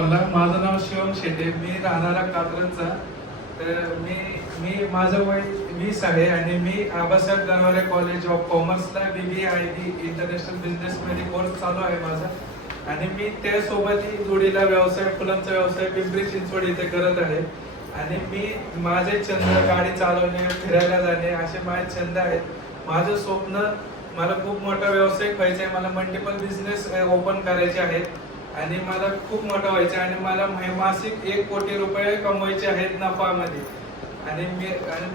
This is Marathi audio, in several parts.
मला माझं नाव शिवम शेटे. मी राहणारा कात्रजचा. तर मी मी माझं वय वीस आहे आणि मी Abasaheb Ganware college of कॉमर्सला B B I D international बिझनेसमध्ये कोर्स चालू आहे माझा. आणि मी त्यासोबतही जोडीला व्यवसाय फुलांचा व्यवसाय पिंपरी चिंचवड इथे करत आहे. आणि मी माझे छंद गाडी चालवणे फिरायला जाणे असे माझे छंद आहेत. माझं स्वप्न मला खूप मोठा व्यवसाय व्हायचा आहे. मला मल्टिपल बिझनेस ओपन करायचे आहेत. आणि मला खूप मोठं व्हायचं आणि मला मै- मासिक एक कोटी रुपये कमवायचे आहेत नफामध्ये. आणि मी आणि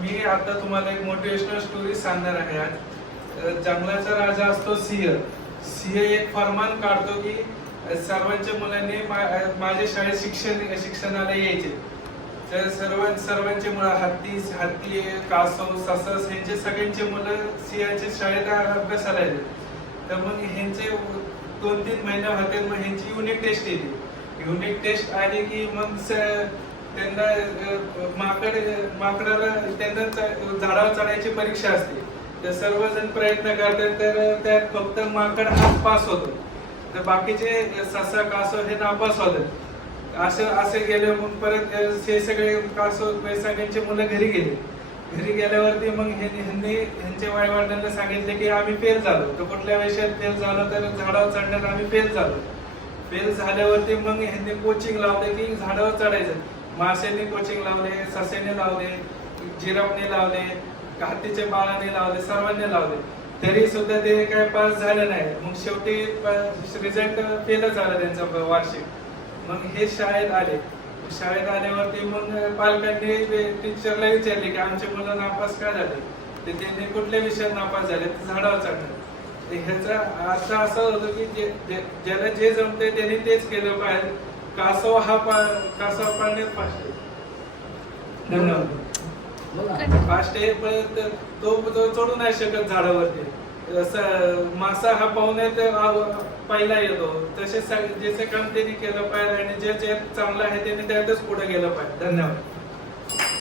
मी आता तुम्हाला एक मोटिवेशनल स्टोरी सांगणार आहे. आज जंगलाचा राजा असतो सिंह. सिंह एक फरमान काढतो की सर्वांच्या मुलांनी माझ्या शाळेत शिक्षण शिक्षणाला यायचे. तर सर्व सर्वांचे मुलं हत्ती हत्ती कासव ससस ह्यांचे सगळ्यांचे मुलं सिंहाच्या शाळेत अभ्यासाला येते तर मग ह्यांचे दोन तीन महिने होते मग ह्यांची युनिट टेस्ट येते युनिट टेस्ट आली की मग त्यांना माकड माकडाला त्यांना झाडावर चढायची परीक्षा असते. तर सर्वजण प्रयत्न करतात तर त्यात फक्त माकड हाच पास होतो. तर बाकीचे ससा कासव हे नापास होतात. असं असे गेले मग परत हे सगळे कासव सगळ्यांचे मुलं घरी गेले. घरी गेल्यावरती मग ह्यांनी ह्यांच्या वाई सांगितले की आम्ही फेल झालो. तर कुठल्या विषयात फेल झालो? तर झाडावर चढण्यात आम्ही फेल झालो. फेल झाल्यावरती मग ह्यांनी कोचिंग लावले की झाडावर चढायचं. माशांनी कोचिंग लावले ससेने लावले जिराफने लावले हत्तीच्या बाळाने लावले सर्वांनी लावले. तरी सुद्धा ते काय पास झाले नाही. मग शेवटी रिझल्ट फेलच झाला त्यांचा ब- वार्षिक. मग हे शाळेत आले. शाळेत आल्यावरती मग पालकांनी टीचरला विचारले की आमचे मुलं नापास का झाले? ते त्यांनी कुठल्या विषयात नापास झाले? तर झाडावर चढले. ह्याचा अर्थ असा होतो की ज्याला जे जमते त्यांनी तेच केलं पाहिजे. कासव हा पा कासव पाण्यात फास्ट फास्ट त- तो चढू नाही शकत झाडावरती. मासा हा पाहुण्यात पहिला येतो. तसे जसे काम त्यांनी केलं पाहिजे आणि जे जे चांगलं आहे त्यांनी त्यातच पुढे गेलं पाहिजे. धन्यवाद.